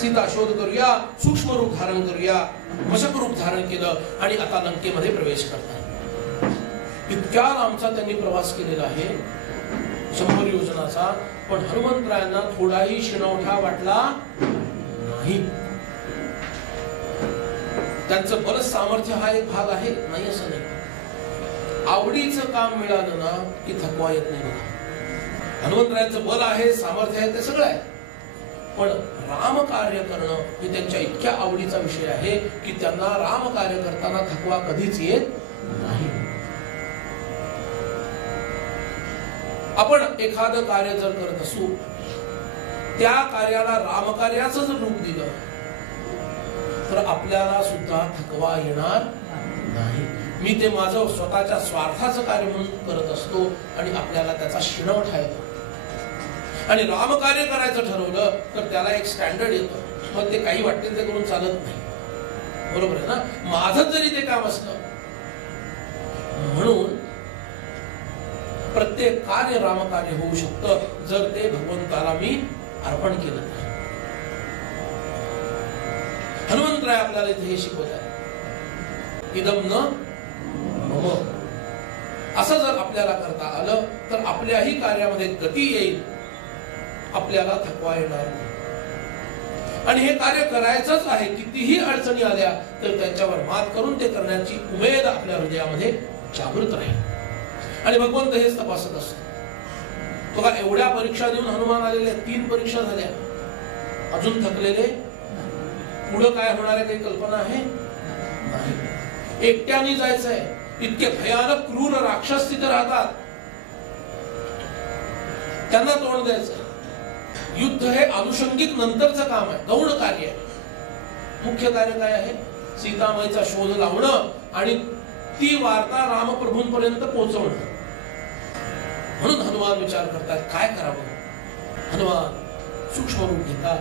सीता शोध करूया, सूक्ष्म रूप धारण करूया, मशक रूप धारण केलं आणि आता लंकेमध्ये प्रवेश करतात. इतक्या लांबचा त्यांनी प्रवास केलेला आहे 100 योजनाचा, पण हनुमंतरायांना थोडाही शिणवठा वाटला नाही. त्यांचं बल सामर्थ्य हा एक भाग आहे, नाही असं नाही. आवडीचं काम मिळालं ना की थकवा येत नाही बघा. हनुमंतरायांचं बल आहे, सामर्थ्य आहे, ते सगळं आहे, पण राम कार्य करणं हे त्यांच्या इतक्या आवडीचा विषय आहे की त्यांना राम कार्य करताना थकवा कधीच येत नाही. आपण एखादं कार्य जर करत असू, त्या कार्याला रामकार्याचं जर रूप दिलं तर आपल्याला सुद्धा थकवा येणार नाही. मी ते माझं स्वतःच्या स्वार्थाचं कार्य म्हणून करत असतो आणि आपल्याला त्याचा शिणवठा येतो. आणि रामकार्य करायचं ठरवलं तर त्याला एक स्टँडर्ड येतं, मग ते काही वाटते ते करून चालत नाही. बरोबर आहे ना? माझं जरी ते काम असलं, म्हणून प्रत्येक कार्य रामकार्य होऊ शकतं जर ते भगवंताला मी अर्पण केलं तर. हनुमंतराय आपल्याला इथे हे शिकवतात, इदम न मम. असं जर आपल्याला करता आलं तर आपल्याही कार्यामध्ये गती येईल, आपल्याला थकवा येणार नाही. आणि हे कार्य करायचंच आहे, कितीही अडचणी आल्या तर त्यांच्यावर मात करून ते करण्याची उमेद आपल्या हृदयामध्ये जागृत राहील. आणि भगवंत हेच तपासत असतो. बघा, एवढ्या परीक्षा देऊन हनुमान आलेले, 3 परीक्षा झाल्या, अजून थकलेले, पुढं काय होणार आहे काही कल्पना आहे नाही. एकट्याने जायचंय, इतके भयानक क्रूर राक्षस तिथे राहतात, त्यांना तोंड द्यायचं. युद्ध हे अनुषंगिक नंतरचं काम आहे, गौण कार्य आहे. मुख्य कार्य काय आहे? सीतामाईचा शोध लावणं आणि ती वार्ता रामप्रभूंपर्यंत पोहोचवणं. म्हणून हनुमान विचार करतात काय करावं. हनुमान सूक्ष्म रूप घेतात,